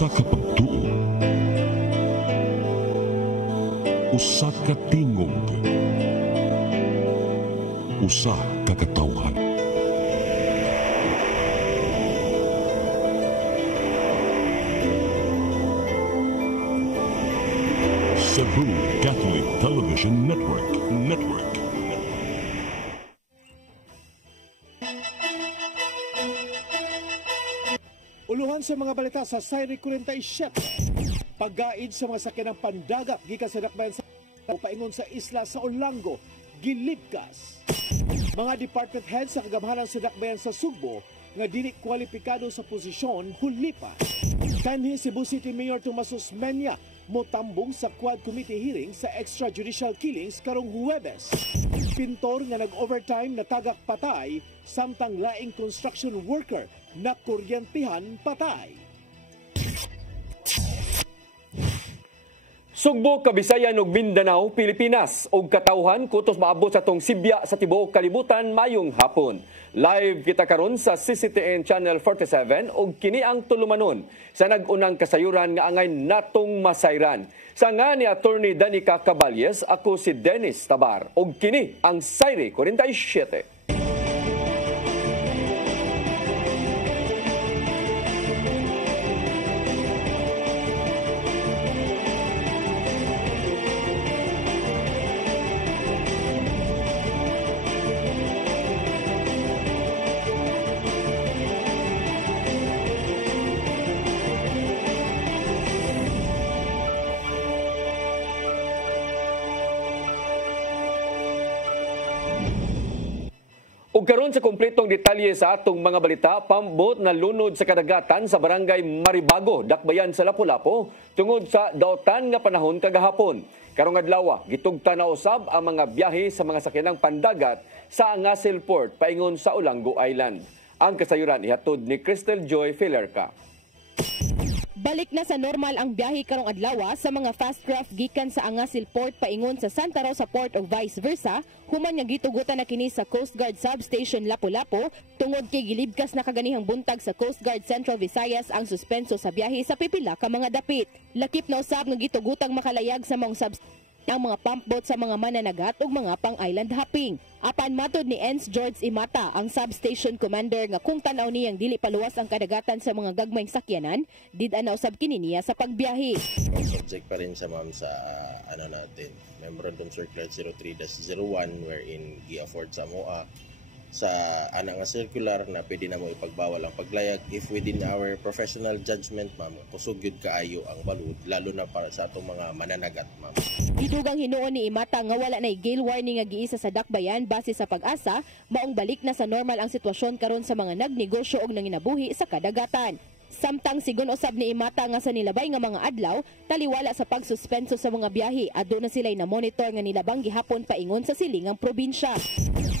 Usa ka pagtuo, usa ka tingog, usa ka katawhan. Cebu Catholic Television Network. Uluhan sa mga balita sa Sayri 47. Paggaid sa mga sakyanang pandagat gikan sa dakbayan sa paingon sa isla sa Olango, gilibkas. Mga department heads sa kagamhanan sa dakbayan sa Sugbo nga dili kwalipikado sa posisyon hulipa. Kanhi Cebu City Mayor Tomas Osmeña motambong sa Quad Committee hearing sa extrajudicial killings karong Huwebes. Pintor nga nag-overtime na tagak patay samtang laing construction worker na kuryentihan patay. Sugbo, Kabisayan ug Mindanao, Pilipinas og katawhan kutos maabot sa tong Sibya sa tibuok kalibutan mayong hapon. Live kita karon sa CCTN Channel 47 og kini ang tulumanon sa nag-unang kasayuran nga angay natong masayran. Sa nga ni Attorney Danica Caballes, ako si Dennis Tabar og kini ang Sayri 47. Ug karon sa kompletong detalye sa atong mga balita, pambot na lunod sa kadagatan sa barangay Maribago, dakbayan sa Lapu-Lapu, tungod sa daotan nga panahon kagahapon. Karong adlaw, gitugta na usab ang mga biyahe sa mga sakyanang pandagat sa Angasel Port paingon sa Olango Island. Ang kasayuran ihatod ni Crystal Joy Filerca. Balik na sa normal ang biyahe karong adlaw sa mga fast craft gikan sa Angasel Port paingon sa Santa Rosa Port o vice versa, human nga gitugutan na kini sa Coast Guard Substation Lapu-Lapu tungod kay gilibkas na kaganihang buntag sa Coast Guard Central Visayas ang suspenso sa biyahe sa pipila ka mga dapit. Lakip na usab nga gitugutang makalayag sa mga ang mga pump boat sa mga mananagat ug mga pang-island hopping. Apan matod ni Enz George Imata, ang substation commander, nga kung tanaw niyang dili paluwas ang kadagatan sa mga gagmayng sakyanan, did-an na usab kini niya sa pagbiyahe. Subject pa rin siya ma'am sa Memorandum Circular 03-01 wherein gi-afford sa MOA sa ana nga circular na pwede na mo ipagbawal ang paglayag if within our professional judgment ma'am kusog gyud kaayo ang balud lalo na para sa atong mga mananagat ma'am. Gidugang hinuon ni Imata nga wala nay gale warning nga giisa sa dakbayan base sa pag-asa maong balik na sa normal ang sitwasyon karon sa mga nagnegosyo og nanginabuhi sa kadagatan. Samtang sigon usab ni Imata nga sa nilabay nga mga adlaw, taliwala sa pagsuspenso sa mga biyahe, adto na sila'y na monitor nga nilabang gihapon paingon sa silingang probinsya.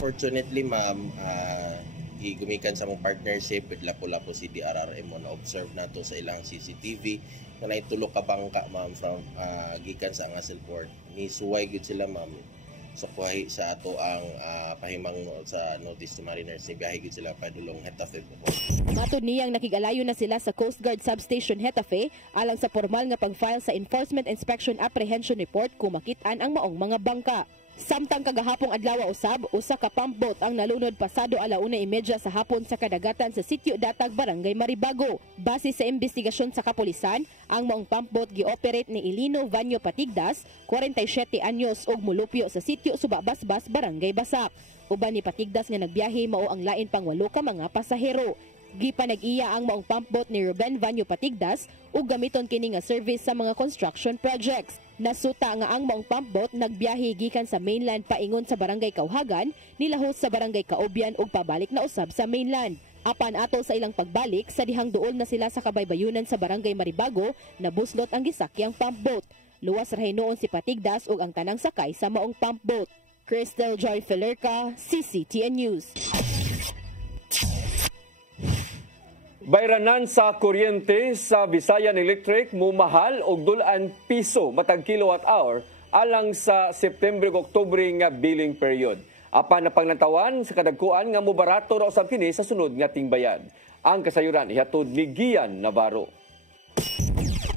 Fortunately ma'am, gumikan sa mong partnership with Lapu-Lapu CDRRM mo na-observe nato sa ilang CCTV nga naitulo ka bangka ma'am from gikan sa Angasel Port. Ni suway gud sila ma'am sa kuhay sa ato ang pahimang sa notice to mariners ni biyahe gud sila padulong Hetafe po. Matod niyang nakigalayo na sila sa Coast Guard Substation Hetafe alang sa formal nga pag-file sa Enforcement Inspection Apprehension Report kung makit-an ang maong mga bangka. Samtang kagahapong adlaw usab, usa ka pump boat ang nalunod pasado 1:30 sa hapon sa kadagatan sa Sitio Datag, Barangay Maribago. Base sa investigasyon sa kapulisan, ang maong pump boat gi-operate ni Elino Vanyo Patigdas, 47 anyos ug mulupyo sa Sitio Subabasbas, Barangay Basak. Uban ni Patigdas nga nagbiyahe mao ang lain pang 8 ka mga pasahero. Gipanag-iya ang maong pump boat ni Ruben Vanyo Patigdas ug gamiton kini nga service sa mga construction projects. Nasuta nga ang maong pump boat nagbiyahe gikan sa mainland paingon sa Barangay Kauhagan, nilahos sa Barangay Kaobyan ug pabalik na usab sa mainland. Apan ato sa ilang pagbalik, sa dihang duol na sila sa kabaybayunan sa Barangay Maribago, nabuslot ang gisakyang pump boat. Luwas ra hinuon si Patigdas ug ang tanang sakay sa maong pump boat. Crystal Joy Filerca, CCTN News. Bayranan sa kuryente sa Visayan Electric mumahal og dulaan piso matag kilowatt hour alang sa September ug Oktubre nga billing period. Apan na panglantawan sa kadagkuan nga mobarato ra usab kini sa sunod nga tingbayad. Ang kasayuran ihatod ni Gian Navarro.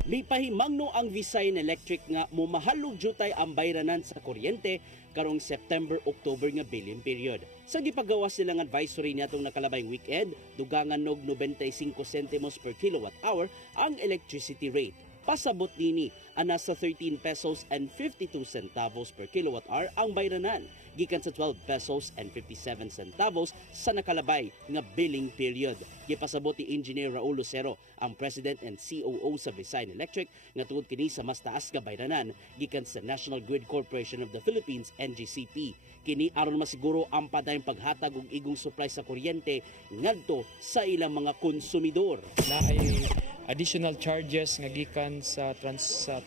Mipahimangno ang Visayan Electric nga mumahalog jutay ang bayranan sa kuryente karong September-October nga billing period. Sa gipagawa silang advisory niatong nakalabayng weekend, dugangan nog 95 centimos per kilowatt hour ang electricity rate. Pasabot nini ana sa 13 pesos and 52 centavos per kilowatt hour ang bayranan, gikan sa 12 pesos and 57 centavos sa nakalabay nga billing period. Gipasabot ni Engineer Raul Lucero, ang President and COO sa Visayan Electric, nga tungod kini sa mas taas nga bayranan gikan sa National Grid Corporation of the Philippines NGCP. Kini aron masiguro ang padayong paghatag og igong supply sa kuryente ngadto sa ilang mga konsumidor. Na ay additional charges nga gikan sa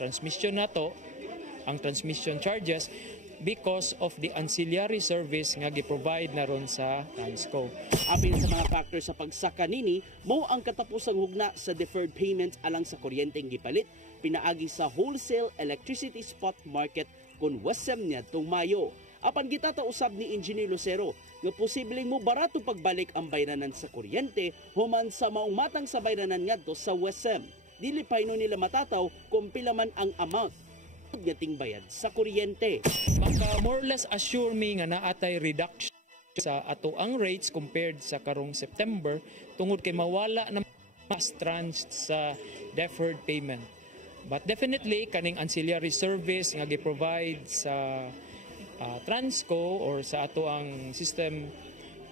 transmission nato, ang transmission charges because of the ancillary service nga gi-provide na ron sa Transco. Apil sa mga factor sa pagsaka nini, mao ang katapusang hugna sa deferred payments alang sa kuryenteng gipalit pinaagi sa wholesale electricity spot market kun WESM niadtong Mayo. Apan gitata usab ni Engineer Lucero nga posibleng mo barato pagbalik ang bayranan sa kuryente human sa maong matang sa bayranan ngadto sa WESM. Dili pa nila matataw kung pila man ang amount gating bayad sa kuryente. Maka more or less assure me nga naatay reduction sa ato ang rates compared sa karong September tungod kay mawala na mas tranche sa deferred payment. But definitely kaning ancillary service nga gi-provide sa Transco or sa ato ang system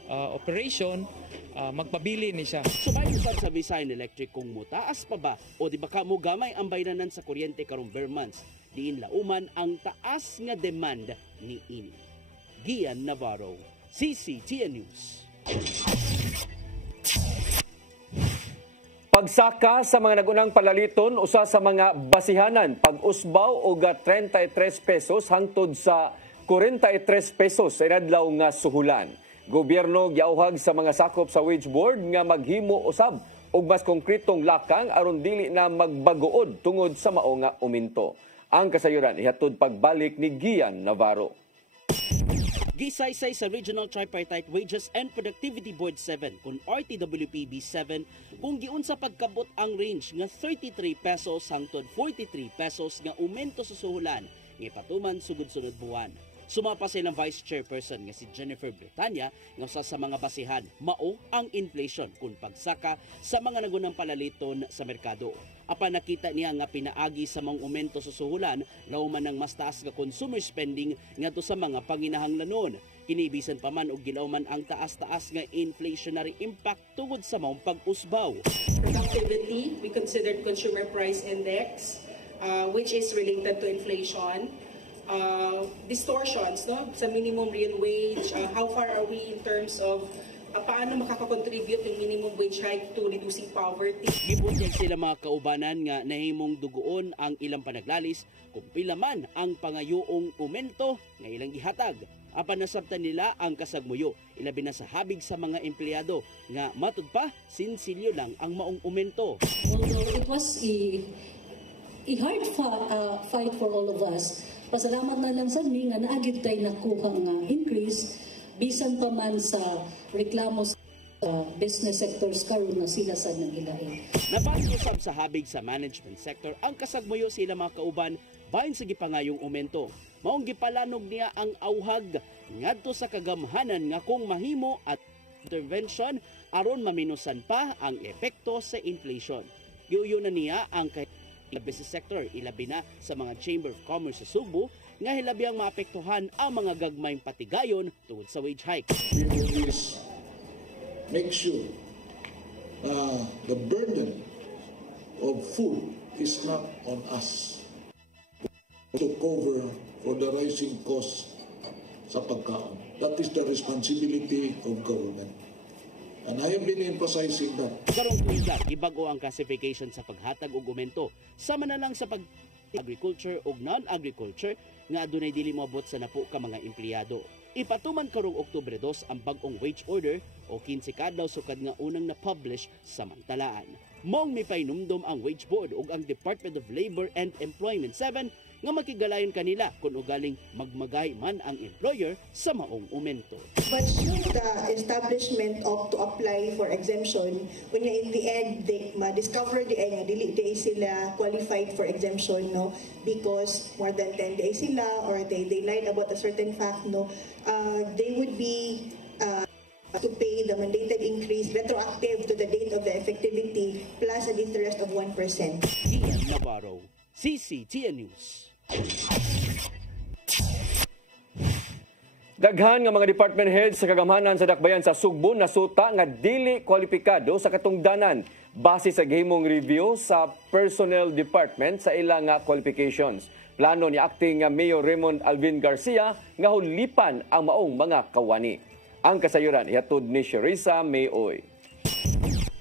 operation, magpabili ni siya. Subay usab sa Visayan Electric kung mutaas pa ba o di ba ka mo gamay ang bayranan sa kuryente karong bare months, diin lauman ang taas nga demand ni ini. Gian Navarro, CCTN News. Pagsaka sa mga nagunang palaliton usa sa mga basihanan, pag-usbaw og 33 pesos hangtod sa 43 pesos sa inadlaw nga suhulan. Gobyerno giauhag sa mga sakop sa wage board nga maghimo usab og mas konkretong lakang aron dili na magbaguod tungod sa mao nga uminto. Ang kasayuran ihatod pagbalik ni Gian Navarro. Gisaysay sa Regional Tripartite Wages and Productivity Board 7 kung RTWPB 7 kung giunsa pagkabot ang range nga 33 pesos hangtod 43 pesos nga aumento sa suhulan nga patuman sugod-sunod buwan. Sumapa silang Vice Chairperson nga si Jennifer Britania nga usa sa mga basihan mao ang inflation kung pagsaka sa mga nagunang palaliton sa merkado. Apan nakita niya nga pinaagi sa mga aumento sa suhulan lauman ng mas taas nga consumer spending ngadto sa mga panginahanglanon. Kinibisan pa man og gilauman ang taas-taas nga inflationary impact tungod sa maong pag-usbaw. Productivity, we considered consumer price index, which is related to inflation. Distortions no sa minimum real wage, how far are we in terms of paano makakakontribute yung minimum wage hike to reducing poverty. Gibutyag sila mga kaubanan nga nahimong duguon ang ilang panaglalis kung pila man ang pangayoong umento nga ilang gihatag. Apan nasabtan nila ang kasagmuyo, ilabi na sa habig sa mga empleyado nga matud pa sinsilyo lang ang maong umento. Although it was a hard fight for all of us, pasalamat na lang sa mi nga naagid tayo nakuha nga increase bisan pa man sa reklamo sa business sectors karon na sila sa nagilain. Napag-usab sa habig sa management sector ang kasagmuyo sila mga kauban bahin sa gipangayong aumento. Maong gipalanog niya ang auhag ngadto sa kagamhanan nga kung mahimo at intervention aron maminusan pa ang epekto sa inflation. Giuyo na niya ang business sector, ilabi na sa mga Chamber of Commerce sa Subo nga hilabiang maapektuhan ang mga gagmayng patigayon tungod sa wage hike. We will make sure the burden of food is not on us to cover for the rising costs sa pagkaon. That is the responsibility of government. And I have been emphasizing that. Karong tuiga, gibago ang classification sa paghatag og aumento. Sama na lang sa agriculture o non-agriculture nga adunay dili moabot sa napo ka mga empleyado. Ipatuman karong Oktubre 2 ang bag-ong wage order o 15 kadlaw sukad nga unang na-publish samantalaan. Maong mipainumdom ang wage board ug ang Department of Labor and Employment 7 nga makigalayon kanila kung ugaling magmagay man ang employer sa maong momento. But should the establishment opt to apply for exemption, when in the end they ma-discover di ay nga dili di sila qualified for exemption, no, because more than 10 days sila or they lied about a certain fact, no, they would be to pay the mandated increase retroactive to the date of the effectivity plus an interest of 1%. Ian Navarro, CCTN News. Daghan nga mga department heads sa kagamhanan sa dakbayan sa Sugbo nasuta nga dili kwalipikado sa katungdanan base sa gihimong review sa personnel department sa ilang qualifications. Plano ni acting Mayor Raymond Alvin Garcia nga hulipan ang maong mga kawani. Ang kasayuran ihatod ni Sherissa Mayoy.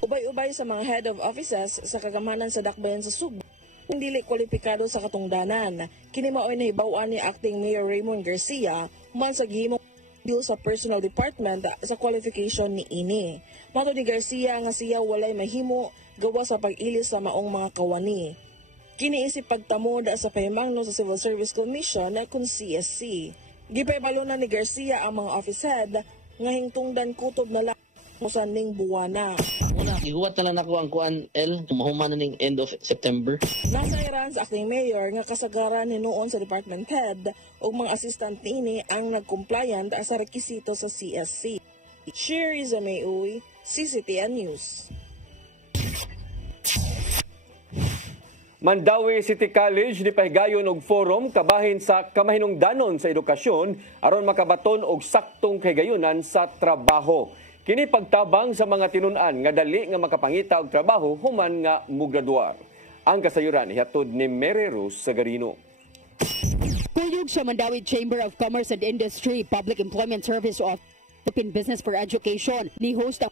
Ubay-ubay sa mga head of offices sa kagamhanan sa dakbayan sa Sugbo ang dili kwalipikado sa katungdanan. Kini maoy nahibaw-an ni acting Mayor Raymond Garcia man sa gihimong review sa personal department sa qualification ni ini. Mato ni Garcia nga siya walay mahimo gawa sa pag-ilis sa maong mga kawani. Kiniisip pagtamod sa pahimangno sa Civil Service Commission kung CSC. Gipaybalo na ni Garcia ang mga office head nga hingtungdan kutob na lang sa ning buwana. Una, iguwat na lang ako ang kuan L, mahuman na ning end of September. Nasa iran sa acting mayor nga kasagaran ni noon sa department head o mga assistant niini ang nag-compliant sa rekisito sa CSC. Sherissa Mayoy, CCTN News. Mandawi City College ni pahigayon og forum kabahin sa kamahinungdanon sa edukasyon aron makabaton og saktong kahigayunan sa trabaho. Kini pagtabang sa mga tinun-an nga dali nga makapangita og trabaho human nga mugraduar. Ang kasayuran ihatod ni Mary Rose Sagarino. Kuyog sa Mandawi Chamber of Commerce and Industry Public Employment Service of Philippine Business for Education ni host ang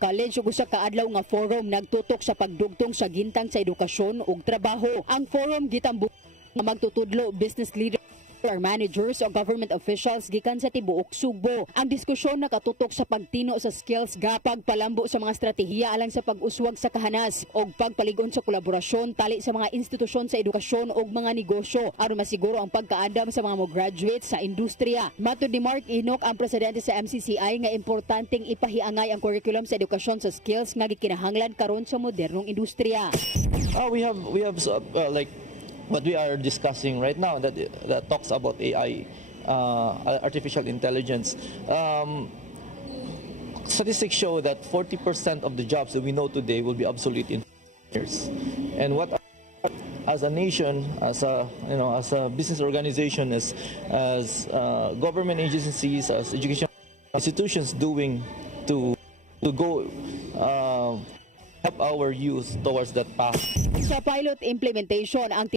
college ug usa ka adlaw nga forum nagtutok sa pagdugtong sa gintang sa edukasyon ug trabaho. Ang forum gitambu nga magtutudlo business leaders or managers o government officials gikan sa tibuok Sugbo. Ang diskusyon nakatutok sa pagtino sa skills gap, pagpalambo sa mga estratehiya alang sa pag-uswag sa kahanas ug pagpaligon sa kolaborasyon tali sa mga institusyon sa edukasyon ug mga negosyo aron masiguro ang pagkaadam sa mga mo-graduate sa industriya. Matud ni Mark Enoch, ang presidente sa MCCI, nga importanteng ipahiangay ang curriculum sa edukasyon sa skills nga gikinahanglan karon sa modernong industriya. We have like what we are discussing right now that talks about AI, artificial intelligence. Statistics show that 40% of the jobs that we know today will be obsolete in 5 years. And what as a nation, as a business organization, as government agencies, as education institutions doing to go help our youth towards that path. Sa pilot implementation, ang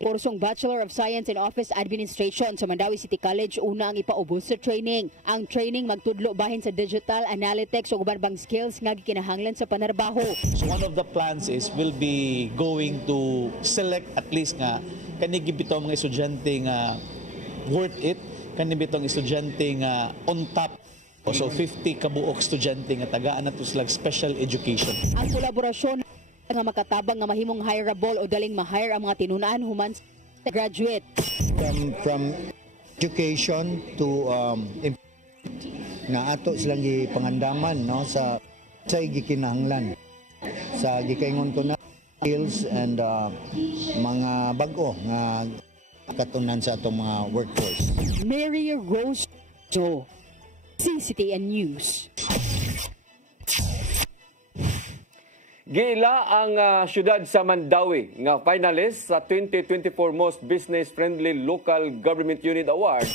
kursong Bachelor of Science in Office Administration sa Mandawi City College una ang ipaubos sa training. Ang training magtudlo bahin sa digital analytics o ubang skills nga gikinahanglan sa panarbaho. So one of the plans is we'll be going to select at least nga kanigi bitaw mga estudyante nga worth it, kanigi bitaw estudyante nga on top. So 50 kabuok estudyante nga tagaan nato sila special education. Ang kolaborasyon nga makatabang nga mahimong hireable o daling ma-hire ang mga tinunaan human sa graduate. From education to nga ato silang gipangandaman no sa gikinahanglan sa gikaingon ko na skills and mga bag-o nga katunan sa atong mga workforce. Mary Rose Joe, CCTN News. Giila ang syudad sa Mandawi nga finalist sa 2024 Most Business Friendly Local Government Unit Award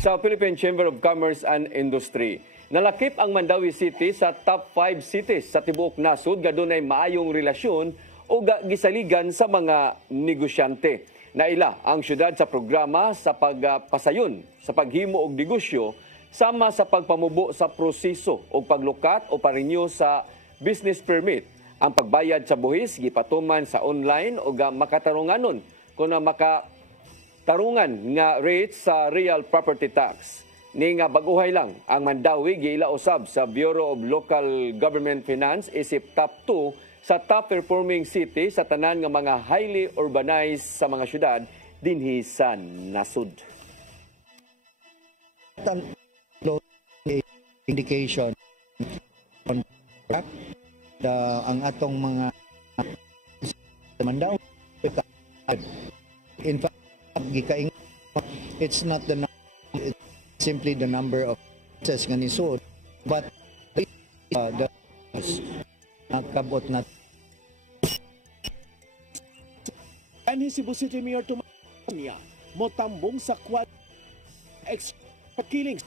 sa Philippine Chamber of Commerce and Industry. Nalakip ang Mandawi City sa top 5 cities sa tibuok nasod nga dunay maayong relasyon o gisaligan sa mga negosyante. Naila ang syudad sa programa sa pagpasayon sa paghimo og negosyo sama sa pagpamubo sa proseso o paglukat o parenew sa business permit. Ang pagbayad sa buhis gipatuman sa online o makatarunganon kung makatarungan nga rates sa real property tax. Ni nga baguhay lang ang Mandawi giila usab sa Bureau of Local Government Finance isip top 2 sa top performing city sa tanan nga mga highly urbanized sa mga syudad dinhi sa nasud. Indication on ang atong mga mandaw. In fact, it's not the number, it's simply the number of cases nga nisud, but the nakabot na. Anhi Cebu City Mayor Tumanya motambong sa quad killings.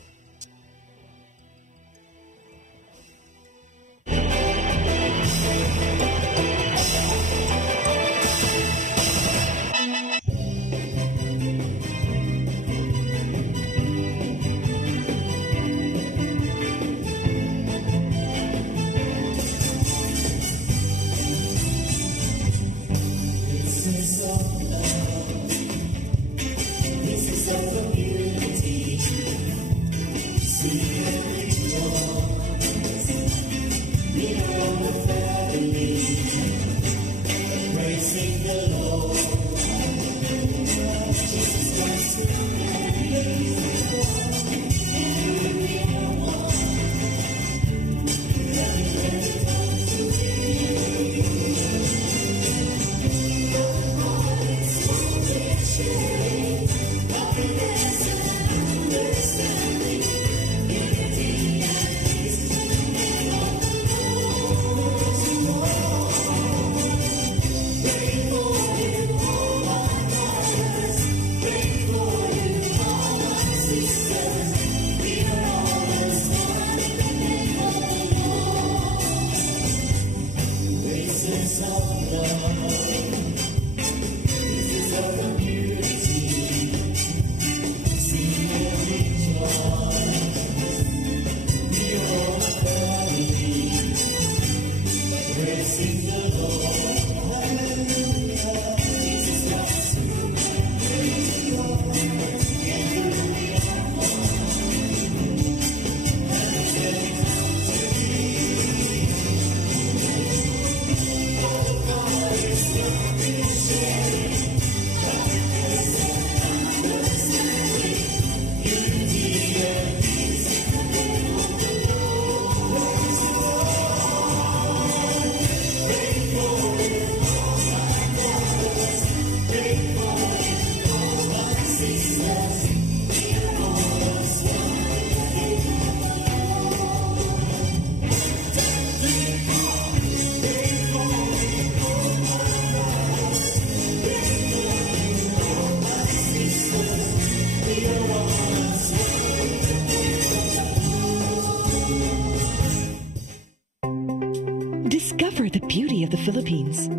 Discover the beauty of the Philippines.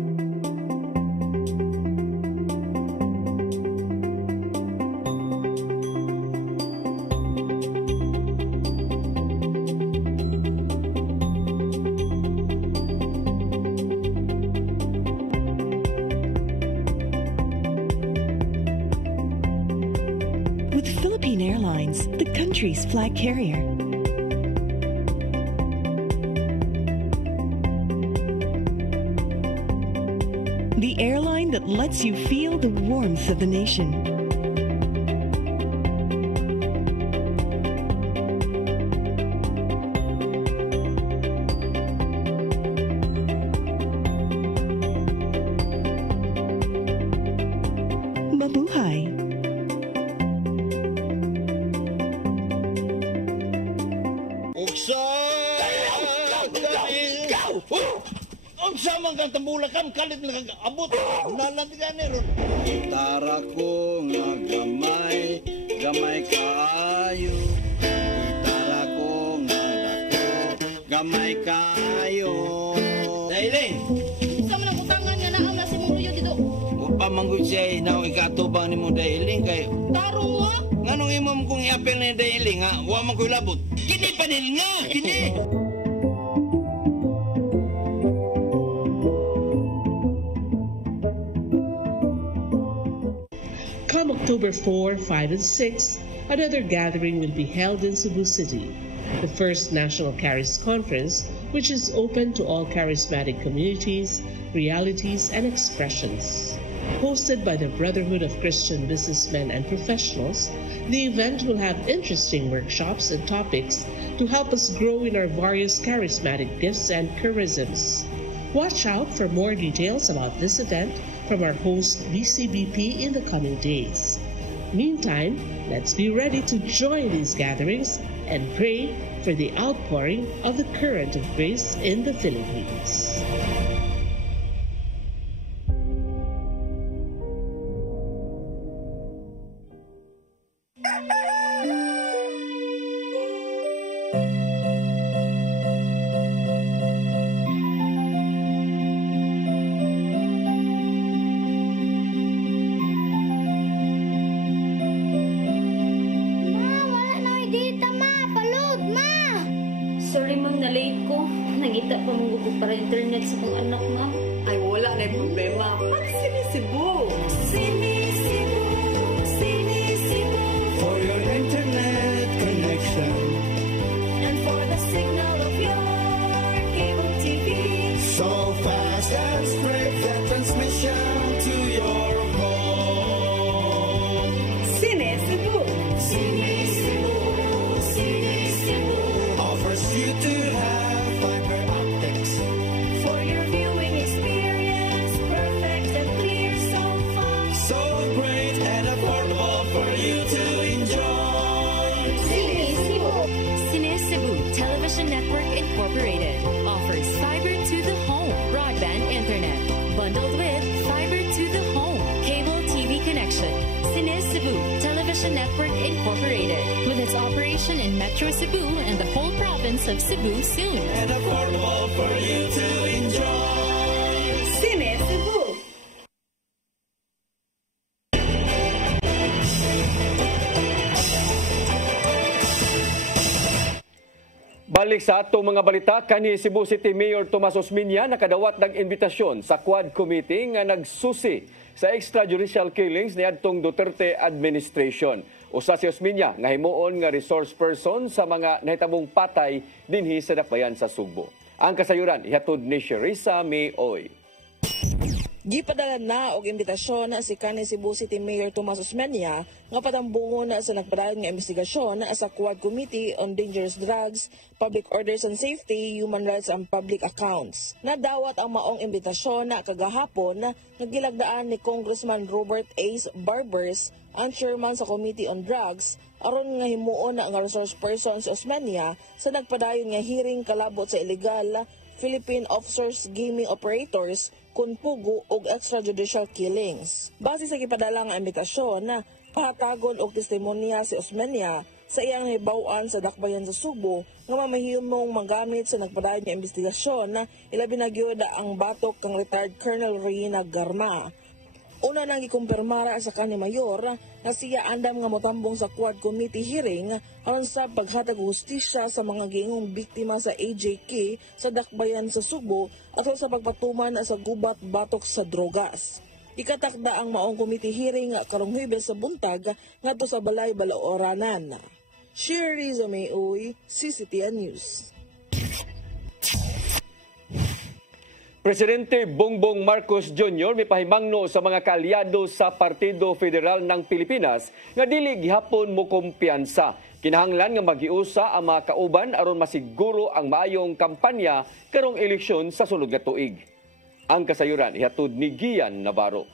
With Philippine Airlines, the country's flag carrier. The airline that lets you feel the warmth of the nation. Mabuhay! Unsa man kang tambulakan kalit nagabot nalantigan ni ron gitara ko nga gamay kaayo gitara ko nga dako gamay kaayo dailing unsa man ang utangan nga naa na si mong luyo dito upa manggoy siya inaw ikatubang nimo dailing kay tarong mo nganong imong kung iapel ni dailing ha wa man koy labot kini panil nga kini. Come October 4, 5, and 6, another gathering will be held in Cebu City, the first National Charis Conference, which is open to all charismatic communities, realities, and expressions. Hosted by the Brotherhood of Christian Businessmen and Professionals, the event will have interesting workshops and topics to help us grow in our various charismatic gifts and charisms. Watch out for more details about this event from our host BCBP in the coming days. Meantime, let's be ready to join these gatherings and pray for the outpouring of the current of grace in the Philippines. Sorry ma'am, na-late ko. Nangita pa mong gugod para internet sa kong anak ma'am. Ay, wala na yung problema. Mag-Sinisibu! Sinisibu! Sinisibu! For your internet connection. And for the signal of your cable TV. So fast and straight the transmission to your home. Sinisibu! Sinisibu! Sinisibu! Offers you to have fiber optics. For your viewing experience, perfect and clear so far. So great and affordable for you to enjoy. Sinisibu. Sinisibu Television Network Incorporated offers fiber to the home broadband internet bundled with fiber to the home cable TV connection. Sinisibu Television Network Incorporated with its operation in Metro Cebu and the whole province of Cebu soon. And affordable for you to enjoy. Sinisibu. Balik sa atong mga balita, kanhi Cebu City Mayor Tomas Osmeña nakadawat ng imbitasyon sa Quad Committee nga nagsusi sa extrajudicial killings ni adtong Duterte administration. Usa si Osmeña nga himuon nga resource person sa mga nahitabong patay dinhi sa dakbayan sa Sugbo. Ang kasayuran ihatod ni Sherissa May Oy. Gipadala na og imbitasyon si kanhi Cebu City Mayor Tomas Osmeña nga patambungon sa nagpadayon nga investigasyon sa Quad Committee on Dangerous Drugs, Public Orders and Safety, Human Rights and Public Accounts. Nadawat ang maong imbitasyon kagahapon nga gilagdaan ni Congressman Robert Ace Barbers, ang chairman sa Committee on Drugs, aron nga himuon nga resource person si Osmeña sa nagpadayon nga hearing kalabot sa illegal Philippine Officers Gaming Operators kun pugo og extrajudicial killings. Base sa gipadala nga imbitasyon, pahatagon og testimonya si Osmeña sa iyang hibaw-an sa dakbayan sa Subo nga mamahimong magamit sa nagpadayon nga investigasyon, ilabi na gyud ang batok kang retired Colonel Reina Garma. Una nang gikumpirmara sa kanhi mayor na siya andam nga motambong sa Quad Committee hearing aron sa paghatag og hustisya sa mga giingong biktima sa AJK sa dakbayan sa Subo at sa pagpatuman sa gubat batok sa drogas. Ikatakda ang maong committee hearing karong Huwebes sa buntag ngadto sa Balay Balaoranan. Sherissa May Oy, CCTN News. Presidente Bongbong Marcos Jr. mipahimangno sa mga kaalyado sa Partido Federal ng Pilipinas nga dili gihapon mo kumpiyansa. Kinahanglan nga magiusa ang mga kauban aron masiguro ang maayong kampanya karong eleksyon sa sunod nga tuig. Ang kasayuran ihatod ni Gian Navarro.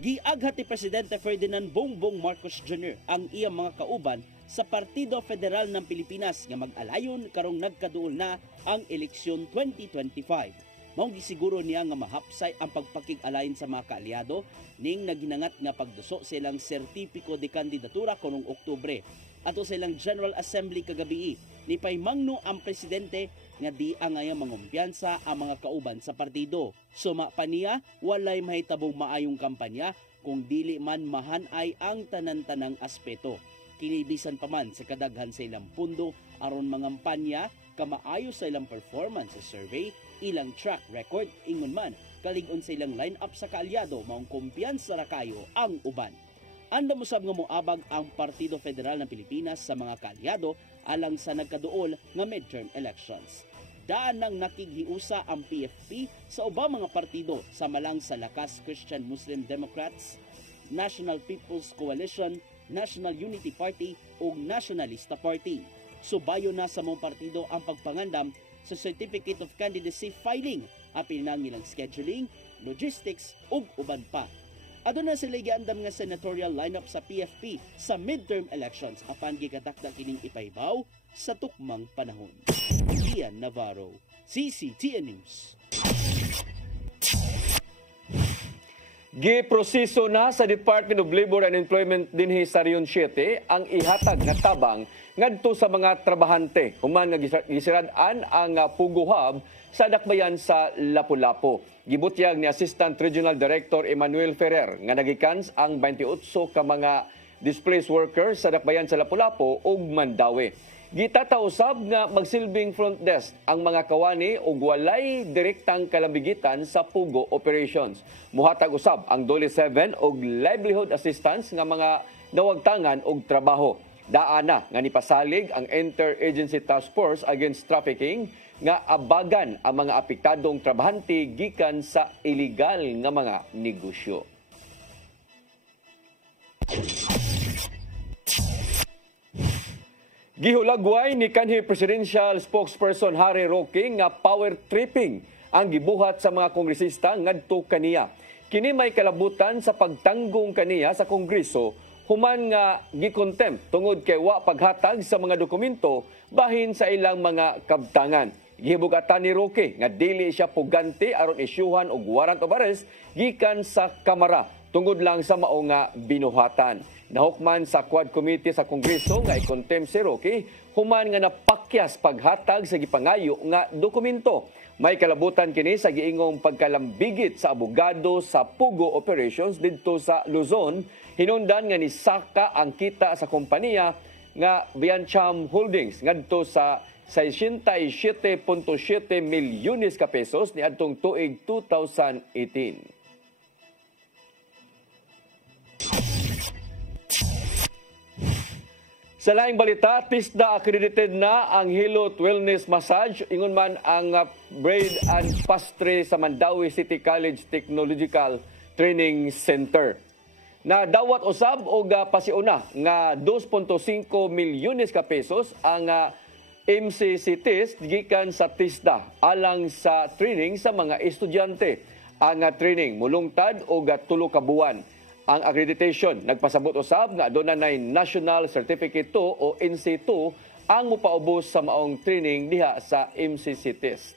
Giaghat ni Presidente Ferdinand Bongbong Marcos Jr. ang iyang mga kauban sa Partido Federal ng Pilipinas nga mag-alayon karong nagkaduol na ang eleksyon 2025. Maong gisiguro niya nga mahapsay ang pagpakig-alayin sa mga kaalyado ning naginangat nga pagduso silang sertipiko de kandidatura karong Oktubre ato silang General Assembly kagabi. Ni paymangno ang presidente nga di ang ngayang mangumpiyansa ang mga kauban sa partido. Suma pa niya, walay mahitabong maayong kampanya kung dili man mahanay ang tanan-tanang aspeto. Kinibisan pa man sa kadaghan sa ilang pundo aron mangampanya, kamaayo sa ilang performance sa survey, ilang track record, ingon man, kalig-on sa ilang line-up sa kaalyado, maong kumpiyansa ra kayo ang uban. Anda mo sab nga moabag ang Partido Federal ng Pilipinas sa mga kaalyado alang sa nagkaduol nga midterm elections. daan nang nakighiusa ang PFP sa ubang mga partido sama lang sa lakas Christian Muslim Democrats, National People's Coalition, National Unity Party ug Nationalista Party. Subayo na sa mga partido ang pagpangandam sa Certificate of Candidacy filing, apil na nilang scheduling, logistics ug uban pa. Aduna sila giandam nga senatorial lineup sa PFP sa midterm elections apan gikatakda kining ipaibaw sa tukmang panahon. Ian Navarro, CCTN News. Giproseso na sa Department of Labor and Employment dinhi sa Region 7 ang ihatag nga tabang ngadto sa mga trabahante human nga gisirad-an ang Pugo Hub sa dakbayan sa Lapu-Lapu. Gibutyag ni Assistant Regional Director Emmanuel Ferrer nga nagikans ang 28 ka mga displaced workers sa dakbayan sa Lapu-Lapu ug Mandawi. Gitatausab nga magsilbing front desk ang mga kawani ug walay direktang kalambigitan sa Pugo operations. Muhatag usab ang Dole 7 og livelihood assistance nga mga nawagtangan og trabaho. Daana nga nipasalig ang Interagency Task Force Against Trafficking nga abagan ang mga apektadong trabahante gikan sa illegal nga mga negosyo. Gihulagway ni kanhi Presidential Spokesperson Harry Roque nga power tripping ang gibuhat sa mga kongresista ngadto kaniya. Kini may kalabutan sa pagtanggong kaniya sa Kongreso human nga gikontempt tungod kay wa paghatag sa mga dokumento bahin sa ilang mga kabtangan. Gihibugatan ni Roque nga dili siya pugante aron isyuhan og warrant of arrest gikan sa Kamara tungod lang sa mao nga binuhatan. Nahukman sa Quad Committee sa Kongreso nga i-contempt si Roque human nga napakyas paghatag sa gipangayo nga dokumento. May kalabutan kini sa giingong pagkalambigit sa abogado sa Pugo operations didto sa Luzon. Hinungdan nga ni Saka ang kita sa kompanya nga Biancham Holdings ngadto sa 67.7 milyones ka pesos ni adtong tuig 2018. Sa laing balita, TISDA accredited na ang Hilot Wellness Massage, ingon man ang Braid and Pastry sa Mandawi City College Technological Training Center. Na dawat usab og pasiuna nga 2.5 milyones ka pesos ang MCC test gikan sa TISDA alang sa training sa mga estudyante. Ang training mulungtad og 3 ka buwan. Ang accreditation nagpasabot usab nga adunay National Certificate 2 o NC2 ang mopaubos sa maong training diha sa MCC test.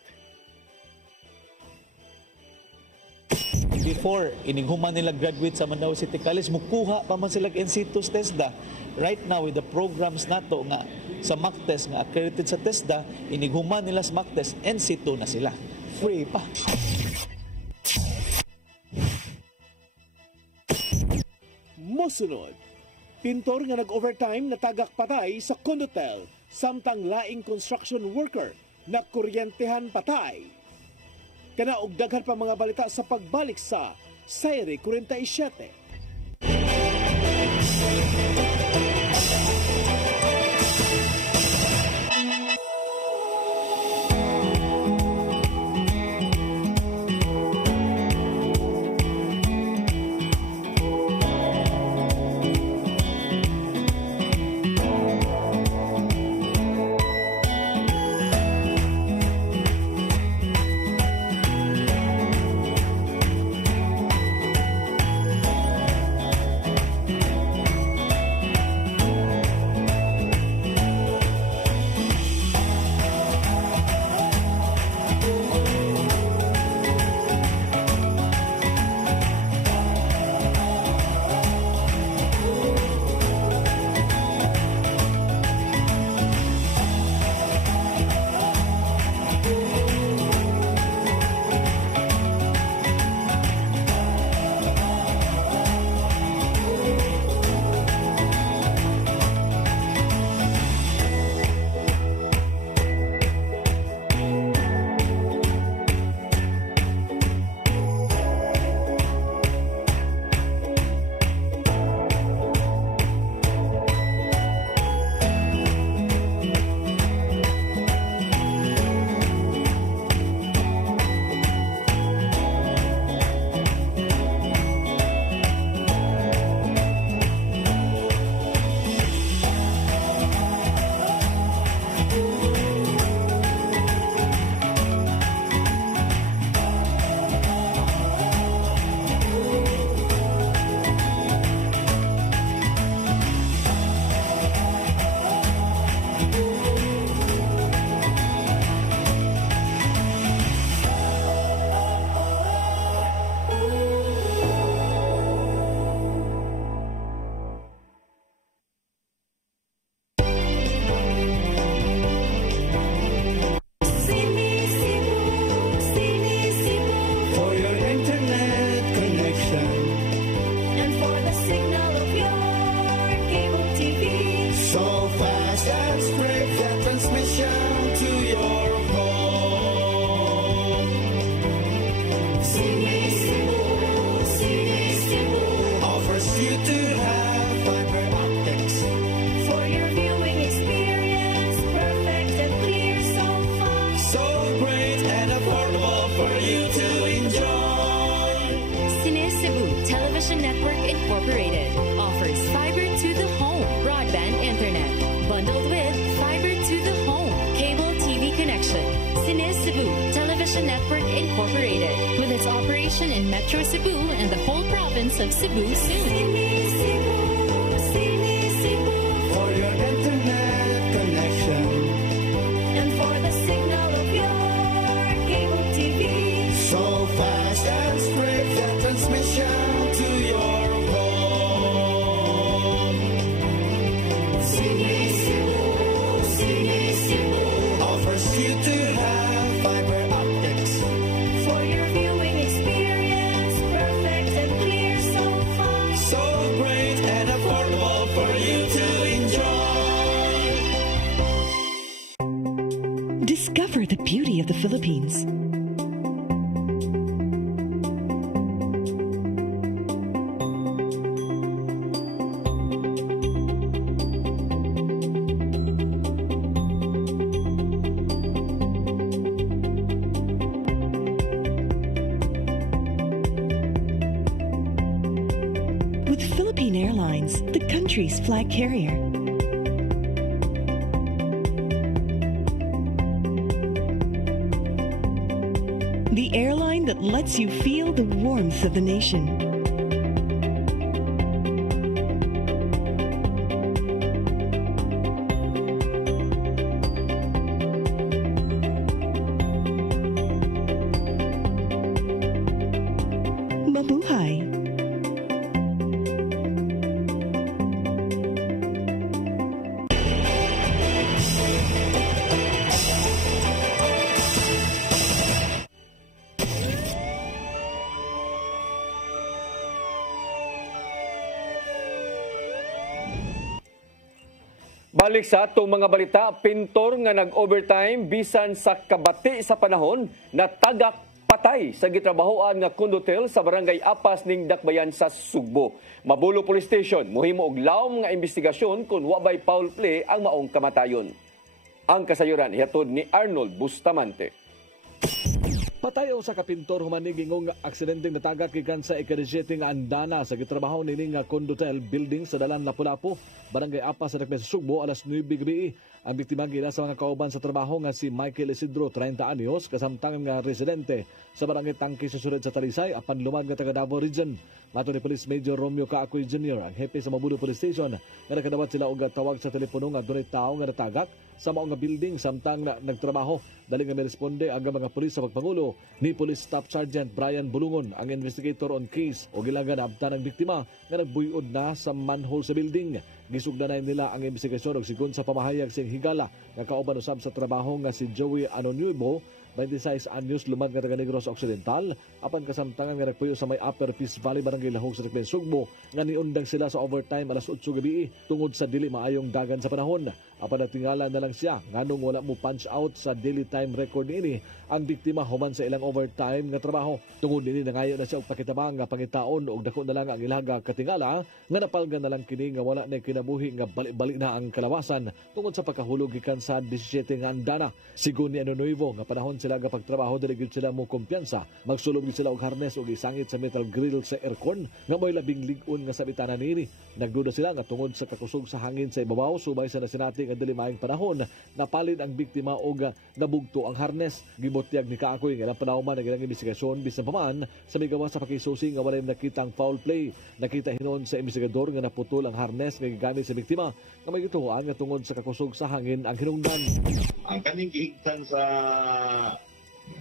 Before inighuman nila graduate sa Mandawi City College, mukuha pa man sila NC2 sa TESDA. Right now with the programs nato nga sa mock test nga accredited sa TESDA, inighuman nila sa mock test, NC2 na sila. Free pa. Mosunod, pintor nga nag-overtime natagak patay sa Condotel, samtang laing construction worker na kuryentehan patay. Kanaog daghan pa mga balita sa pagbalik sa Sayre 47. Bundled with fiber to the home, cable TV connection. Cine Cebu Television Network Incorporated, with its operation in Metro Cebu and the whole province of Cebu soon. For your internet connection and for the signal of your cable TV. So fast and straight for transmission to your home. Cine Cebu offers you to have fiber optics for your viewing experience, perfect and clear, so fun, so great and affordable for you to enjoy. Discover the beauty of the Philippines. With Philippine Airlines, the country's flag carrier. The airline that lets you feel the warmth of the nation. Mabuhay! Balik sa atong mga balita, pintor nga nag-overtime bisan sa kabati sa panahon na tagak patay sa gitrabahoan nga kondutel sa barangay Apas ning Dakbayan sa Sugbo. Mabulo Police Station mohimo og lawom nga investigasyon kung wabay foul play ang maong kamatayon. Ang kasayuran ihatod ni Arnold Bustamante. Patayo sa kapintor humanigingong aksidenteng natagak gikan sa ika-17 nga andana sa gitrabaho nini nga kondutel building sa Dalan Lapu-Lapu, barangay Apas sa Dakbayan sa Sugbo alas 9 gabi. Ang biktima gila sa mga kauban sa trabaho nga si Michael Isidro, 30 anyos, kasamtangan nga residente sa barangay Tangke sa Sured sa Talisay, apan lumad nga taga Davao Region. Mato ni Police Major Romeo Kaakoy Jr., ang hepe sa Mabulo Police Station, nga nakadawat sila og tawag sa telepono nga dunay tawo nga natagak sa maong nga building samtang na nagtrabaho. Dali nga niresponde ang mga pulis sa pagpangulo ni Police Staff Sergeant Brian Bulungon, ang investigator on case, o gilangan na abtan ng biktima nga nagbuyod na sa manhole sa building. Gisugdanay nila ang investigasyon og sigon sa pamahayag sing higala nga kauban usab sa trabaho nga si Joey Anonyubo, 26 anyos, lumad nga taga Negros Occidental, apan kasamtangan nga nagpuyo sa may Upper Peace Valley barangay Lahog sa Dakbayan Sugbo, nga niundang sila sa overtime alas 8 gabi tungod sa dili maayong dagan sa panahon. Apan natingala na lang siya nganong wala mo punch out sa daily time record niini ang biktima human sa ilang overtime nga trabaho. Tungod niini nangayo na siya og pakitabang nga pangitaon og dako na lang ang ilaga katingala nga napalgan na lang kini nga wala na kinabuhi nga balik-balik na ang kalawasan tungod sa pagkahulog gikan sa 17 nga andana. Sigon ni Anonuevo nga panahon sila nga pagtrabaho dili gyud sila mo kumpiyansa, magsulog gid sila og harness og isangit sa metal grill sa aircon nga may labing lig-on nga sabitanan niini. Nagduda sila nga tungod sa kakusog sa hangin sa ibabaw subay sa nasinati nga dili maayong panahon napalid ang biktima og nabugto ang harness. Gibotyag ni Kaakoy nga ilang panahon ang ilang investigasyon bisan pa man sa migawa sa pakisusi nga walay nakitang foul play. Nakita hinon sa investigador nga naputol ang harness nga gigamit sa biktima nga may gituoan nga tungod sa kakusog sa hangin ang hinungdan. Ang kaning gihigtan sa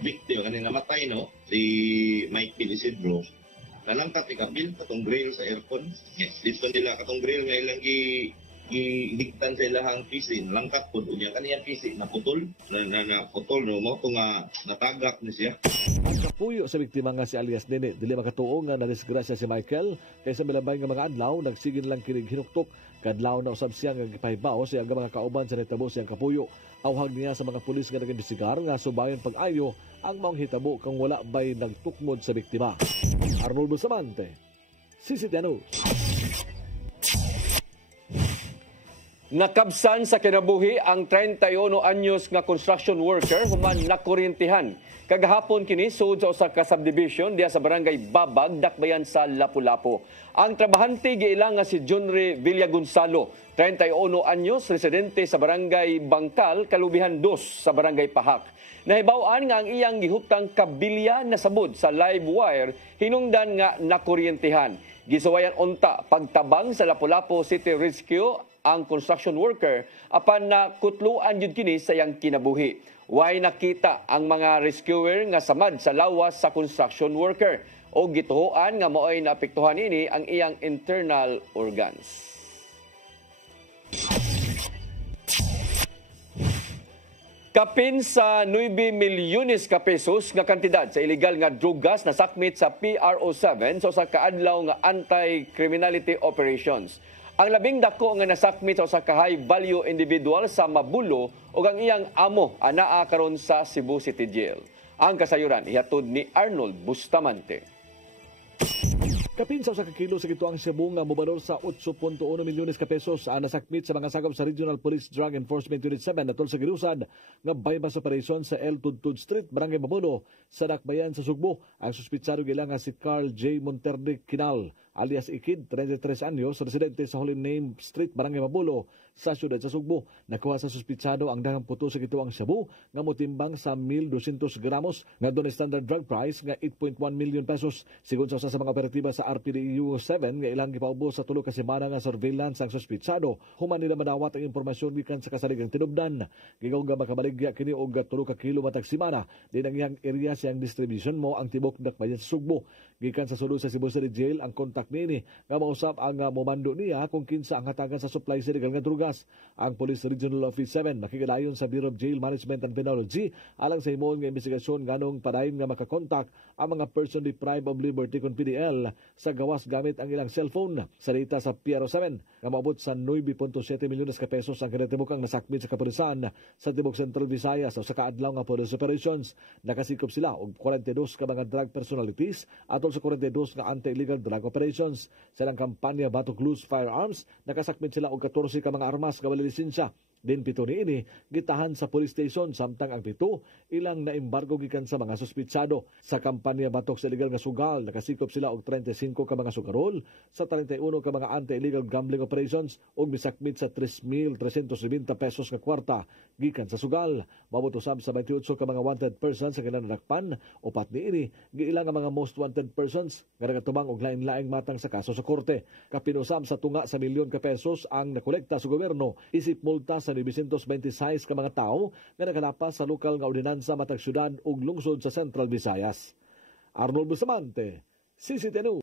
biktima kaning namatay no si Michael Isidro kanang katikabil katong grill sa aircon. Dito nila katong grill nga ilang gihigtan sa ilahang PC langkat pud unya kaniyang PC naputol naputol no mo nga natagak ni siya. Ang kapuyo sa biktima nga si alias Nene dili makatuo nga nadisgrasya si Michael kaysa milabay nga mga adlaw nagsigin lang kinig hinuktok kadlaw na usab siya nga gipahibaw siya ang mga kauban sa netabo siyang kapuyo. Awhag niya sa mga pulis nga nag-imbestigar nga subayon pag-ayo ang maong hitabo kang wala bay nagtukmod sa biktima. Arnold Bustamante, CCTV News. Nakabsan sa kinabuhi ang 31 anyos nga construction worker human nakurintihan Kagahapon kini sud sa usa ka subdivision diya sa barangay Babag, Dakbayan sa Lapu-Lapu. Ang trabahante giilang nga si Junri Villagonzalo, 31 anyos, residente sa barangay Bangkal, Kalubihan 2 sa barangay Pahak. Nahibaw-an nga ang iyang gihuptang kabilya na sabod sa live wire hinungdan nga nakuryentehan. Gisuwayan unta pagtabang sa Lapu-Lapu City Rescue ang construction worker apan na kutluan jud kini sa iyang kinabuhi. Way nakita ang mga rescuer nga samad sa lawas sa construction worker o gituhoan nga maoy naapektuhan ini ang iyang internal organs. Kapin sa 9 milyones ka pesos nga kantidad sa illegal nga drugas na sakmit sa PRO7 sa kaadlaw nga anti-criminality operations. Ang labing dako nga nasakmit sa usa ka high-value individual sa Mabulo ug ang iyang amo anaa karon sa Cebu City Jail. Ang kasayuran ihatod ni Arnold Bustamante. Kapin sa usa ka kilo sa gituang Cebu nga mobalor sa 8.1 milyones ka pesos ang nasakmit sa mga sakop sa Regional Police Drug Enforcement Unit 7 natol sa gilusad nga bypass operation sa El Tudtud Street, Barangay Mabulo, sa Dakbayan sa Sugbo. Ang suspitsado gila nga si Carl J. Monterde Quinal alias Ikid, 33 anyos, residente sa Holy Name Street, Barangay Mabulo, sa siyudad sa Sugbo. Nakuha sa suspitsado ang daghang puto sa gituang Cebu nga motimbang sa 1,200 gramos nga doon standard drug price nga 8.1 million pesos. Sigon sa usa sa mga operatiba sa RPDU 7 nga ilang gipaubos sa tulo ka semana nga surveillance ang suspitsado, human nila madawat ang impormasyon gikan sa kasaligang tinubdan. Gigaw nga makabaligya kini og tulo ka kilo matag semana din ang iyang area siyang distribution mo ang tibok Dakbayan sa Sugbo. Gikan sa sulod sa Cebu City Jail ang kontak nini nga mausap ang momando niya kung kinsa ang hatagan sa supply sa illegal nga drugas. Ang Police Regional Office 7 makigadayon sa Bureau of Jail Management and Penology alang sa himon nga investigasyon nganong padayon nga makakontak ang mga person deprived of liberty kon PDL sa gawas gamit ang ilang cellphone. Sa data sa PRO7 nga maabot sa 9.7 milyones ka pesos ang kinatibukang nasakmit sa kapulisan sa Tibok Central Visayas sa kaadlaw nga police operations. Nakasikop sila og 42 ka mga drug personalities atol sa 42 nga anti-illegal drug operations. Sa ilang kampanya Batok Loose Firearms, nakasakmit sila og 14 ka mga armas nga wala lisensya. Din pito niini gitahan sa police station samtang ang pito ilang naembargo gikan sa mga suspitsado. Sa kampanya Batok sa illegal nga sugal, nakasikop sila og 35 ka mga sugarol sa 31 ka mga anti-illegal gambling operations ug misakmit sa 3,320 pesos nga kwarta gikan sa sugal. Mabot usab sa 28 ka mga wanted persons sa kinanadakpan. Upat niini giilang nga mga most wanted persons nga nagatubang og lain-laing matang sa kaso sa korte. Kapinusab sa tunga sa milyon ka pesos ang nakolekta sa gobyerno isip multa sa 926 ka mga tao nga nakalapas sa lokal nga ordinansa matag syudad ug lungsod sa Central Visayas. Arnold Bustamante, CCTV.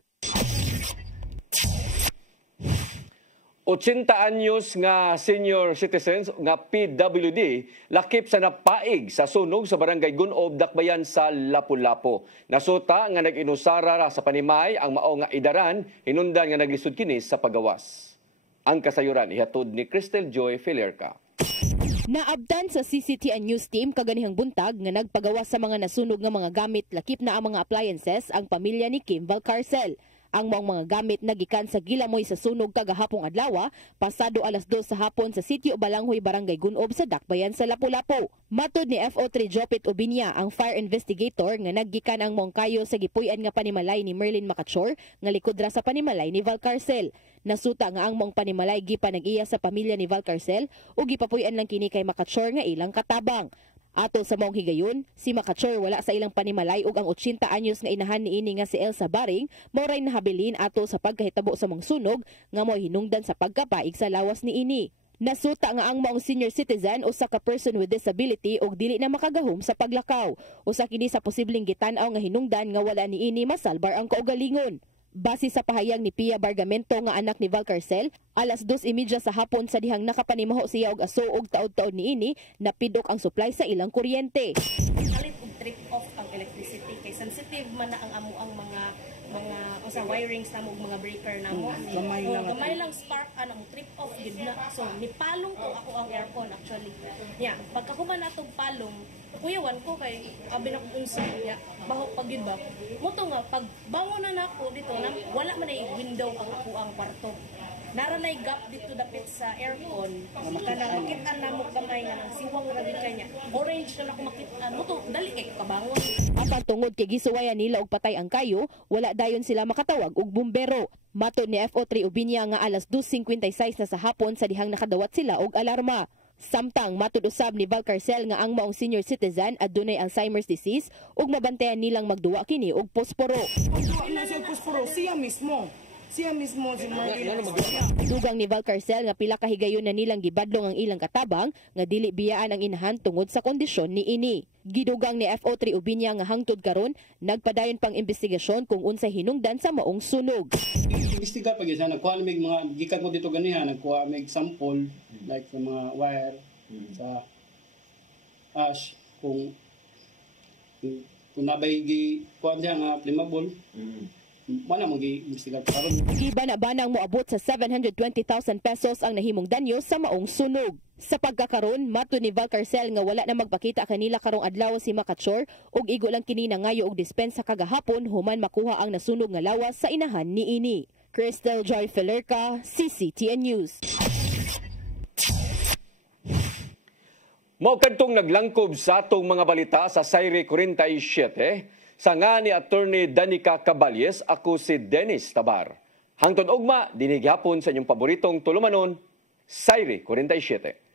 80 anyos nga senior citizens nga PWD lakip sa napaig sa sunog sa barangay Gunob, Dakbayan sa Lapu-Lapu. Nasuta nga nag-inusara sa panimay ang mao nga idaran hinungdan nga naglisod kini sa pagawas. Ang kasayuran ihatod ni Cristel Joy Filerca. Naabdan sa CCTN News Team kaganihang buntag nga nagpagawas sa mga nasunog nga mga gamit lakip na ang mga appliances ang pamilya ni Kim Valcarcel. Ang mga gamit nagikan sa gilamoy sa sunog kagahapong adlaw, pasado alas 2 sa hapon sa Sitio Balanghoy, Barangay Gunob sa Dakbayan sa Lapu-Lapu. Matud ni FO3 Jopit Ubinya, ang fire investigator nga naggikan ang mongkayo sa gipuy-an nga panimalay ni Merlin Macachor nga likod ra sa panimalay ni Valcarcel. Nasuta nga ang mong panimalay gipanag-iya sa pamilya ni Valcarcel ug gipapuy-an lang kini kay Macachor nga ilang katabang. Ato sa mong higayon, si Macachor wala sa ilang panimalay ug ang 80 anyos nga inahan niini nga si Elsa Baring moray nahabilin ato sa pagkahitabo sa mong sunog nga mo'y hinungdan sa pagkapaig sa lawas niini. Nasuta nga ang maong senior citizen usa ka person with disability ug dili na makagahom sa paglakaw. Usa kini sa posibleng gitan-aw nga hinungdan nga wala niini masalbar ang kaugalingon. Base sa pahayag ni Pia Bargamento nga anak ni Valcarcel, alas 2:30 sa hapon sa dihang nakapanimaho siya og aso og taod-taod niini, napidok ang supply sa ilang kuryente. Kalit og trip off ang electricity kay sensitive man na ang amuang mga wirings namo ug mga breaker namo. Gamay lang spark anang trip off gid na. So nipalong ko ako ang aircon actually. Yeah, pagkahuman natong palong kuyawan ko kay abi na kung unsa ya baho pag yun ba moto nga pag bangon na nako dito na wala man ay window ang ako ang kwarto naranay gap dito dapit sa aircon. Kanang makita na mo gamay nga nang siwang ra gid kanya. Orange na ako makita mo to dali kay kabangon. Apan tungod kay gisuwayan nila og patay ang kayo, wala dayon sila makatawag og bumbero. Matod ni FO3 Ubinya nga alas 2:56 na sa hapon sa dihang nakadawat sila og alarma. Samtang matud usab ni Val Carcel nga ang maong senior citizen adunay Alzheimer's disease ug mabantayan nilang magduwa kini og posporo. Ina siya posporo siya mismo. Siya mismo si Dugang ni Val Carcel nga pila ka higayon na nilang gibadlong ang ilang katabang nga dili biyaan ang inahan tungod sa kondisyon ni ini. Gidugang ni FO3 Ubinya nga hangtod karon nagpadayon pang investigasyon kung unsay hinungdan sa maong sunog. Imbestiga pag isa nagkuha mig mga gikan mo dito ganiha nagkuha mig sample like sa mga wire sa ash kung nabay gi kuan diha nga flammable. Mana mo gi-imbestiga karon. Gibana-banang moabot sa 720,000 pesos ang nahimong danyo sa maong sunog. Sa pagkakaron, matud ni Val Carcel nga wala na magpakita kanila karong adlaw si Makachor ug igo lang kini nangayo og dispensa kagahapon human makuha ang nasunog nga lawas sa inahan ni ini. Crystal Joy Felerca, CCTN News. Mao kadtong naglangkob sa atong mga balita sa Sayre 47. Sa nga ni Attorney Danica Caballes, ako si Dennis Tabar. Hangtod ugma, dinig hapon sa inyong paboritong tulumanon, Sayre 47.